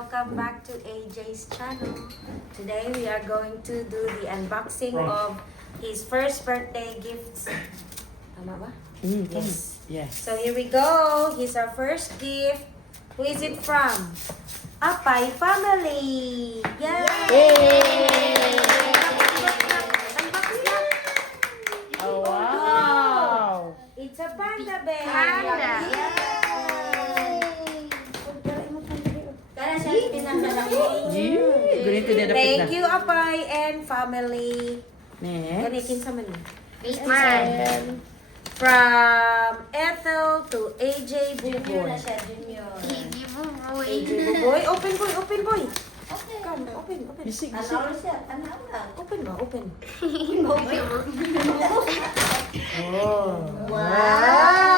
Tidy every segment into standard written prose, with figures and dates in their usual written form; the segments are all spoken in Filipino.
welcome back to AJ's channel. Today we are going to do the unboxing of his first birthday gifts. Tama ba? Yes. Yes. So here we go. Here's our first gift. Who is it from? Apay family. Yay! Unbox na. Oh, wow. It's a panda bear. Panda. Ganito din dapat na. Thank you, Apay and family. Next. Ganikin sa mali. Man. From Ethel to AJ Buboy. Hindi mo boy. AJ Buboy. Open boy, open boy. Come, open, open. Bisik, bisik. Open ba, open. Oh. Wow!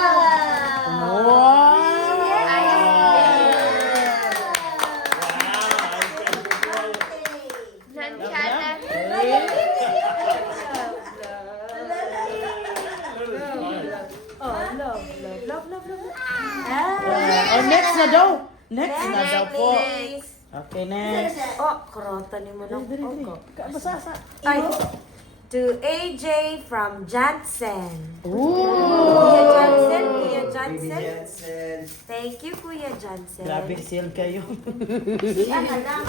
Nandiyan. Oh, love. Oh, next na daw. Next na daw po. Next. Okay, next. Oh, karota ni mo ng Dali, oko. Basasa. Ay, to AJ from Johnson. Ooh. Kuya Johnson, Kuya Johnson. Thank you, Kuya Johnson. Grabe, seal kayo. Ano lang,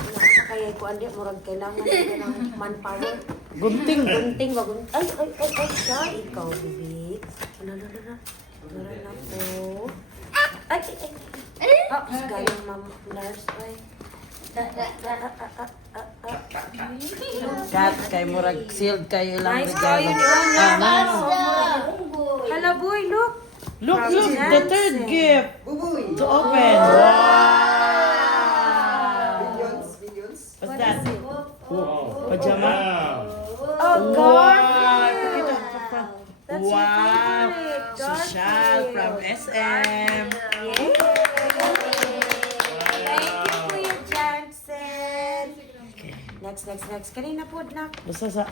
kaya ko andi, murag kailangan ng manpower. Gunting. Gunting, wag gunting. Ay, siya, ikaw, bibi. Ano. Meron na po. Ay. Oh, galing ma'am nurse, ay. Kat, kay murag sealed kayo lang Nice regalo. kayo yun. Nice. Hala, boy, look. Look, From look, the Johnson. third gift to open. Wow. What's What that? is it? Pajama? Oh, Garfield. Wow. That's your favorite, Social from Garfield. SM. Yay! Thank you, Kuya Johnson. Next. Kanina po, nak. Basta sa...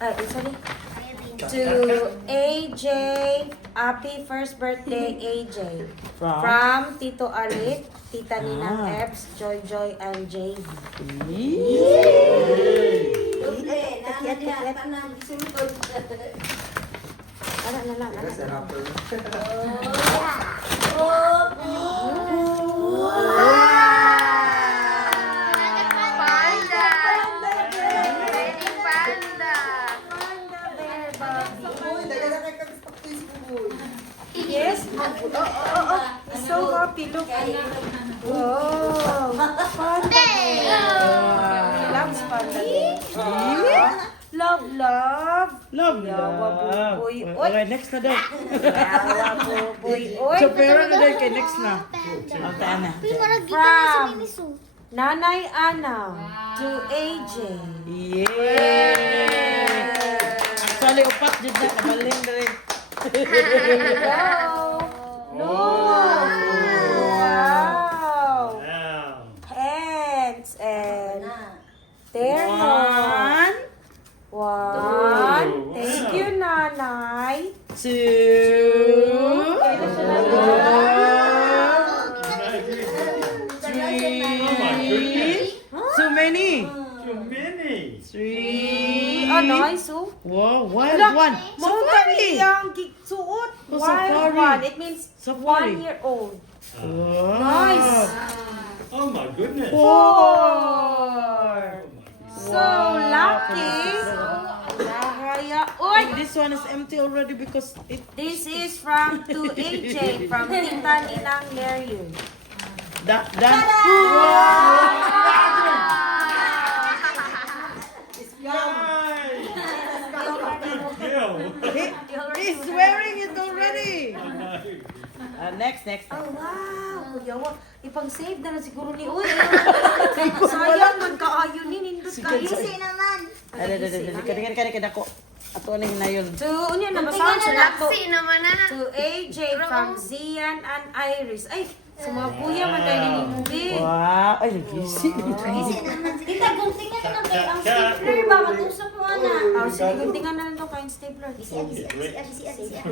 Isa ni. To AJ. Happy first birthday, AJ. From Tito Alit, Tita Ninang Ebbs, Joy, and JV. Panda. Ready panda. Yes. So happy. Look. Wow. Panda. He loves panda. Love. Love, Yawa, love. buboy. Okay, next na daw. Yawa, buboy. Oy. So, pero na daw kay next na. Ang taana. From Nanay Ana to AJ. Yay! Actually, upat dyan na. Kabaling na rin. Here we go. Look. Wow. Hands and there One. Thank you, Nanay. Two. Three. So many. Three. Oh, nice, oh. Wow, one. Mo Safari. yung gigsuot. Oh, One. safari. It means Safari. 1 year old. Wow. Nice. Oh my goodness. 4. So lucky. Lahaya. Oy! This one is empty already because it. This is from to AJ from Tita Ninang Merion. That. He's wearing it already. Next. Oh, wow. Kuya, ipang-save na lang siguro ni Uy. Sayang, man kaayo ni nindot kayo. Kada ko. Ato na hinayon. To, unya na masahan sa nato. Laksi naman na. To AJ from Zian and Iris. Ay, sa mga kuya man tayo ni Nindi. Wow. Ay, nag-easy. Tita, guntingan ka ng kay ang stapler ba? Mag-usap mo na. Sige, guntingan na lang daw kayong stapler. Abisi.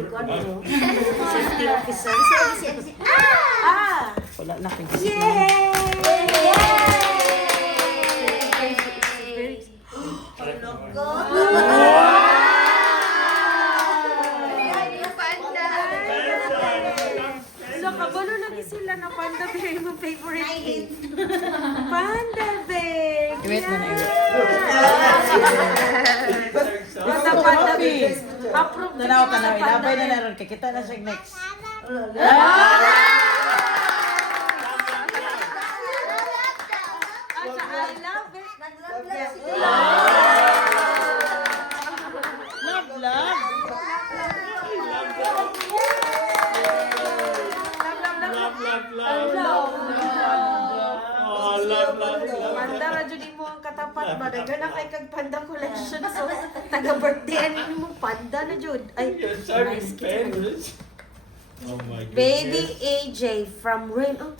God, no? Safety officer. Abisi. Ah! Wala na kang Yay! loko. Panda. Lo, kabalo lagi sila na panda bear mo favorite cake. Panda bear. Iwit mo na, iwit. Basta panda bear. Approve. Tanaw. Ilabay na naroon. Kikita na siya next. I love it. Nag-love sila. Love, love. Love, love, love. Oh, love, love, love. Panda ra jud mo ang katapat ba dagan na kay kag panda collection so taga birthday ani mo panda na jud. Ay, You're so nice kid. famous. Oh my goodness. Baby AJ from Rain. Oh.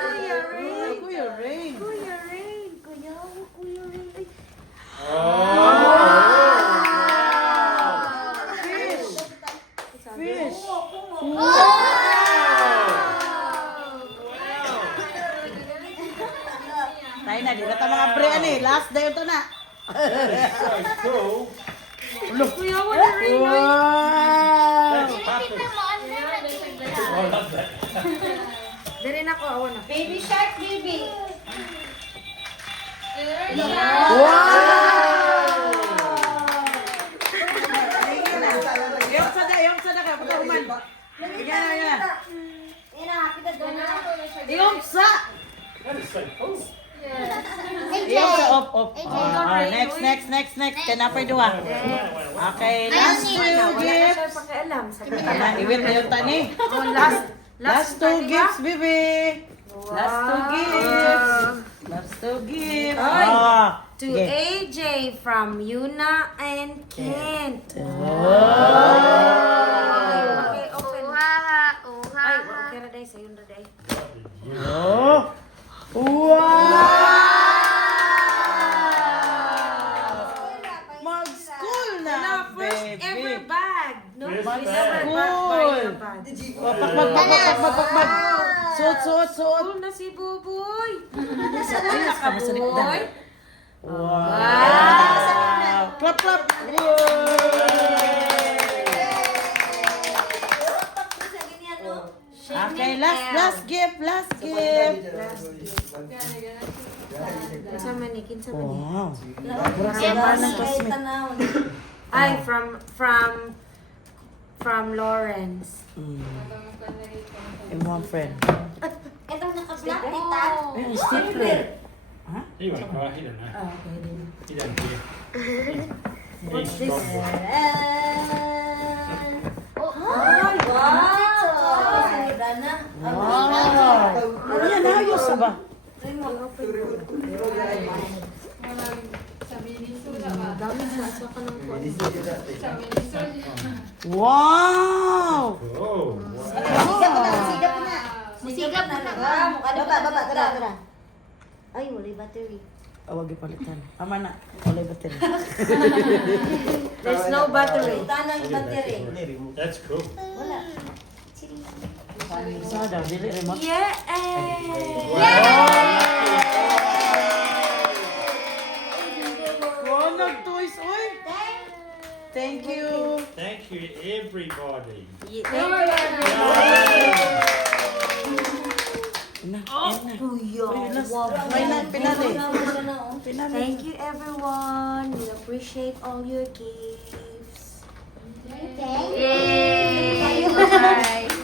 Kuya Rain. Kuya Rain. Kuya Rain. Kuya Rain. Ay, Fish. Fish. Tayo na, di na ta mga pre, ani. Last day ito na. So cool. Kuya wala Rain. Wow. That's Papa's. Oh, I love that. Dili na ko awan na. Baby shark, baby. Yung sada ka, pagkahuman. Bigyan na, bigyan na. Yan na, happy ka doon na. Yung sa. That is so cool. Yung sa, op. Next. Kanapay dua. Okay, last two gifts. Pakialam sa Kana, iwit na yung tani. Oh, Last two gifts, baby. Last two gifts. Ay. Ah, To sige. AJ from Yuna and Kent. Oh. Okay, open. Uhaha. Ay, Uhaha. okay na day, sa'yo na day. Oh. Wow! Mag-school na, First baby. ever bag. No, First first bag. ever Cool. bag. Pakpag. Suot. Cool na si Buboy. Ay, Buboy. Wow! Clap! Okay, last gift. Kinsa man ni, kinsa man ni. Wow. Kahit tanaw. Ay, from Lawrence. Yung mga friend. Ito naka-black, tita. Ayun, sticker. He won't cry. He don't know. Okay, din. He don't care. What's He's this? strong. Ay, wow! Ganda na. Wow! Ano yan? Ayos ba? Wow! Oh, wow. Sigap na. Sigap na. Mukha na. Baba. Tara. Ay, wala battery. Awag ipalitan. Tama na. Wala ba tayo? There's no battery. Tanang battery. That's cool. Wala. Sa daw, dili remote. Yeah! Wow, nag-toys, oy! Thank you. Thank you, everybody. Thank you everyone. We appreciate all your gifts.